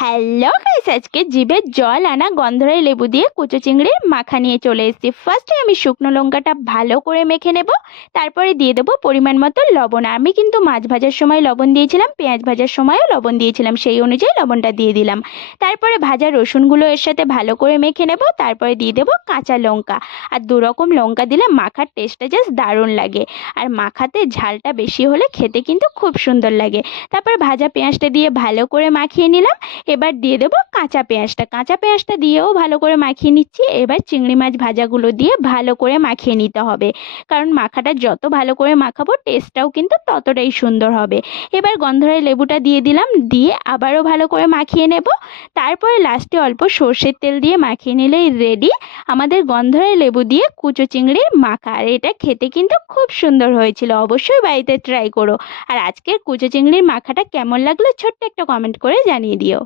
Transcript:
Hello guys আজকে জিভের জল আনা গন্ধরাই লেবু দিয়ে কুচো চিংড়ির মাখা নিয়ে চলে এসেছি। ফার্স্টে আমি শুকনো লঙ্কাটা ভালো করে মেখে নেব, তারপরে দিয়ে দেবো পরিমাণ মতো লবণ। আমি কিন্তু মাছ ভাজার সময় লবণ দিয়েছিলাম, পেঁয়াজ ভাজার সময়ও লবণ দিয়েছিলাম, সেই অনুযায়ী লবণটা দিয়ে দিলাম। তারপরে ভাজা রসুনগুলো এর সাথে ভালো করে মেখে নেব, তারপরে দিয়ে দেবো কাঁচা লঙ্কা। আর দু রকম লঙ্কা দিলে মাখার টেস্টটা জাস্ট দারুণ লাগে। আর মাখাতে ঝালটা বেশি হলে খেতে কিন্তু খুব সুন্দর লাগে। তারপর ভাজা পেঁয়াজটা দিয়ে ভালো করে মাখিয়ে নিলাম। এবার দিয়ে দেবো কাঁচা পেঁয়াজটা। কাঁচা পেঁয়াজটা দিয়েও ভালো করে মাখিয়ে নিচ্ছি। এবার চিংড়ি মাছ ভাজাগুলো দিয়ে ভালো করে মাখিয়ে নিতে হবে। কারণ মাখাটা যত ভালো করে মাখাবো টেস্টটাও কিন্তু ততটাই সুন্দর হবে। এবার গন্ধরাই লেবুটা দিয়ে দিলাম, দিয়ে আবারও ভালো করে মাখিয়ে নেব। তারপরে লাস্টে অল্প সর্ষের তেল দিয়ে মাখিয়ে নিলেই রেডি আমাদের গন্ধরাই লেবু দিয়ে কুচো চিংড়ির মাখা। আর এটা খেতে কিন্তু খুব সুন্দর হয়েছিল। অবশ্যই বাড়িতে ট্রাই করো। আর আজকের কুচো চিংড়ির মাখাটা কেমন লাগল ছোট্ট একটা কমেন্ট করে জানিয়ে দিও।